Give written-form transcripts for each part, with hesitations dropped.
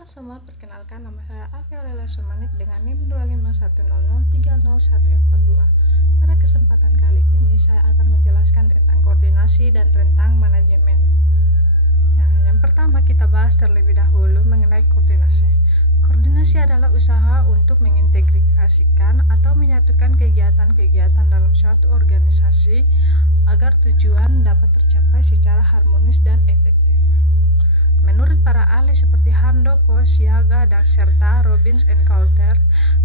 Halo semua, perkenalkan nama saya Afi Aurelia Sumanik dengan NIM 25100301442. Pada kesempatan kali ini saya akan menjelaskan tentang koordinasi dan rentang manajemen. Yang pertama kita bahas terlebih dahulu mengenai koordinasi. Koordinasi adalah usaha untuk mengintegrasikan atau menyatukan kegiatan-kegiatan dalam suatu organisasi agar tujuan dapat tercapai secara harmonis dan efektif. Menurut para ahli seperti Handoko, Siaga, dan serta Robbins and Coulter,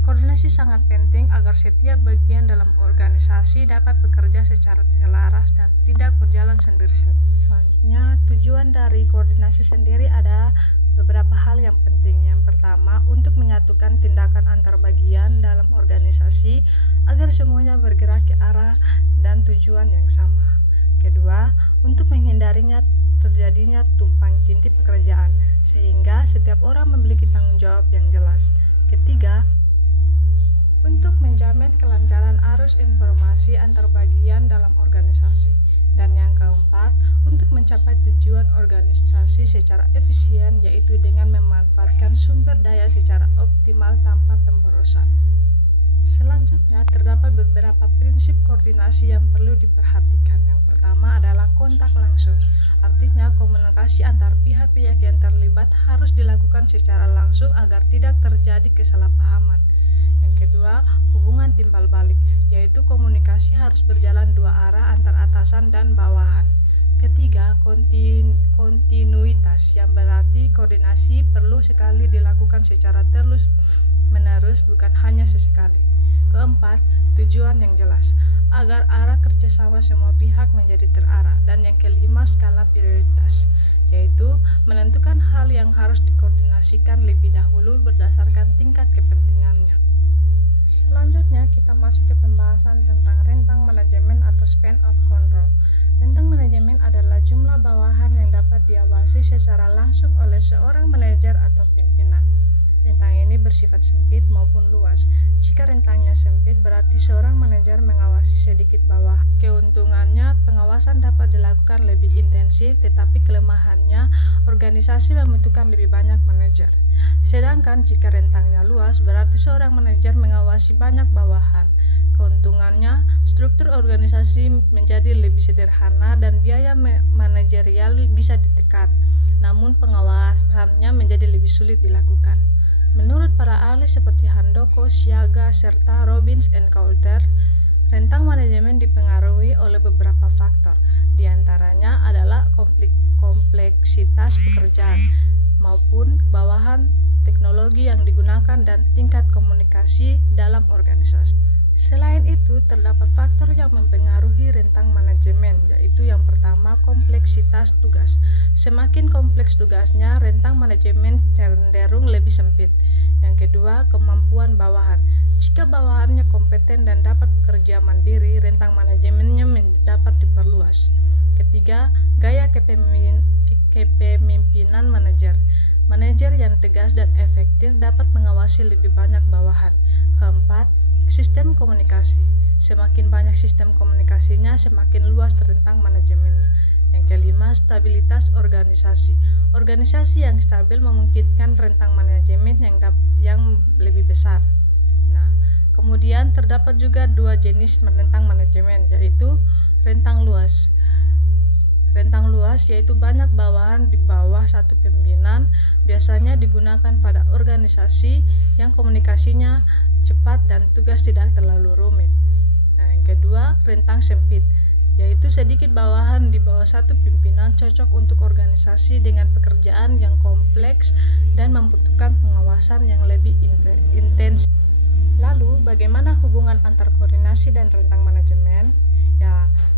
koordinasi sangat penting agar setiap bagian dalam organisasi dapat bekerja secara selaras dan tidak berjalan sendiri-sendiri. Selanjutnya, tujuan dari koordinasi sendiri ada beberapa hal yang penting. Yang pertama, untuk menyatukan tindakan antar bagian dalam organisasi agar semuanya bergerak ke arah dan tujuan yang sama. Kedua, untuk menghindarinya terjadinya tumpang tindih pekerjaan, sehingga setiap orang memiliki tanggung jawab yang jelas. Ketiga, untuk menjamin kelancaran arus informasi antar bagian dalam organisasi. Dan yang keempat, untuk mencapai tujuan organisasi secara efisien, yaitu dengan memanfaatkan sumber daya secara optimal tanpa pemborosan. Selanjutnya, terdapat beberapa prinsip koordinasi yang perlu diperhatikan. Yang pertama adalah kontak langsung. Artinya, komunikasi antar pihak-pihak yang terlibat harus dilakukan secara langsung agar tidak terjadi kesalahpahaman. Yang kedua, hubungan timbal balik, yaitu komunikasi harus berjalan dua arah antar atasan dan bawahan. Ketiga, kontinuitas, yang berarti koordinasi perlu sekali dilakukan secara terus-menerus, bukan hanya sesekali. Keempat, tujuan yang jelas, agar arah kerjasama semua pihak menjadi terarah. Dan yang kelima, skala prioritas, yaitu menentukan hal yang harus dikoordinasikan lebih dahulu berdasarkan tingkat kepentingannya. Selanjutnya kita masuk ke pembahasan tentang rentang manajemen atau span of control. Rentang manajemen adalah jumlah bawahan yang dapat diawasi secara langsung oleh seorang manajer atau pimpinan. Rentang ini bersifat sempit maupun luas. Jika rentangnya sempit, berarti seorang manajer mengawasi sedikit bawahan. Keuntungannya, pengawasan dapat dilakukan lebih intensif, tetapi kelemahannya, organisasi membutuhkan lebih banyak manajer. Sedangkan jika rentangnya luas, berarti seorang manajer mengawasi banyak bawahan. Keuntungannya, struktur organisasi menjadi lebih sederhana dan biaya manajerial bisa ditekan, namun pengawasannya menjadi lebih sulit dilakukan. Menurut para ahli seperti Handoko, Siaga, serta Robbins and Coulter, rentang manajemen dipengaruhi oleh beberapa faktor. Di antaranya adalah kompleksitas pekerjaan maupun bawahan, teknologi yang digunakan, dan tingkat komunikasi dalam organisasi. Selain itu, terdapat faktor yang mempengaruhi rentang manajemen, yaitu yang pertama, kompleksitas tugas. Semakin kompleks tugasnya, rentang manajemen cenderung lebih sempit. Yang kedua, kemampuan bawahan. Jika bawahannya kompeten dan dapat bekerja mandiri, rentang manajemennya dapat diperluas. Ketiga, gaya kepemimpinan manajer. Manajer yang tegas dan efektif dapat mengawasi lebih banyak bawahan. Keempat, sistem komunikasi. Semakin banyak sistem komunikasinya, semakin luas rentang manajemennya. Yang kelima, stabilitas organisasi. Organisasi yang stabil memungkinkan rentang manajemen yang lebih besar. Kemudian terdapat juga dua jenis rentang manajemen, yaitu rentang luas. Rentang luas yaitu banyak bawahan di bawah satu pimpinan, biasanya digunakan pada organisasi yang komunikasinya cepat dan tugas tidak terlalu rumit. Yang kedua, rentang sempit, yaitu sedikit bawahan di bawah satu pimpinan, cocok untuk organisasi dengan pekerjaan yang kompleks dan membutuhkan pengawasan yang lebih intens. Lalu, bagaimana hubungan antar koordinasi dan rentang manajemen?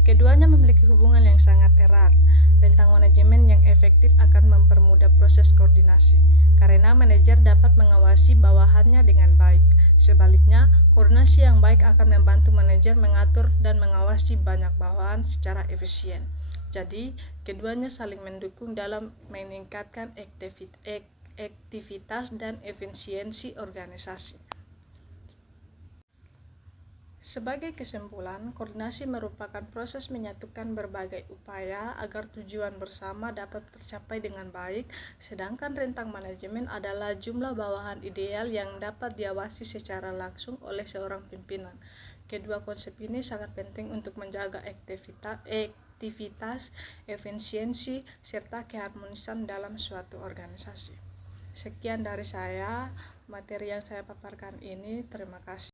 Keduanya memiliki hubungan yang sangat erat. Rentang manajemen yang efektif akan mempermudah proses koordinasi, karena manajer dapat mengawasi bawahannya dengan baik. Sebaliknya, koordinasi yang baik akan membantu manajer mengatur dan mengawasi banyak bawahan secara efisien. Jadi, keduanya saling mendukung dalam meningkatkan aktivitas dan efisiensi organisasi. Sebagai kesimpulan, koordinasi merupakan proses menyatukan berbagai upaya agar tujuan bersama dapat tercapai dengan baik, sedangkan rentang manajemen adalah jumlah bawahan ideal yang dapat diawasi secara langsung oleh seorang pimpinan. Kedua konsep ini sangat penting untuk menjaga efektivitas, efisiensi, serta keharmonisan dalam suatu organisasi. Sekian dari saya, materi yang saya paparkan ini. Terima kasih.